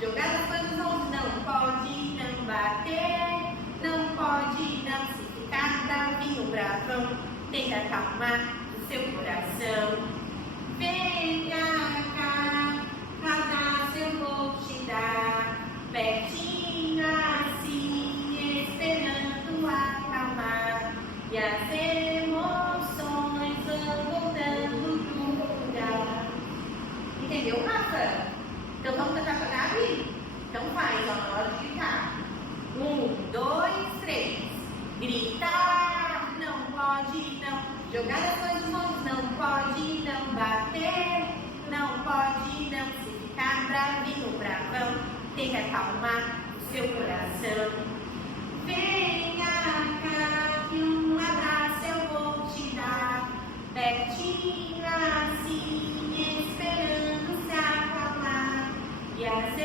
Jogar as coisas onde não pode, não bater, não pode, não se ficar bravinho, bravão, tenta acalmar o seu coração. Venha cá, abraço eu vou te dar, pertinho assim, esperando acalmar, e as emoções vão voltando pro lugar. Entendeu, Rafa? Então vamos cantar com a Gabi? Então faz, ó, na hora de gritar. 1, 2, 3. Gritar, não pode, não. Jogar as coisas onde não pode, não bater, não pode, não se ficar bravinho, bravão, tem que acalmar o seu coração. Venha cá que um abraço eu vou te dar, pertinho assim, esperando se acalmar, e as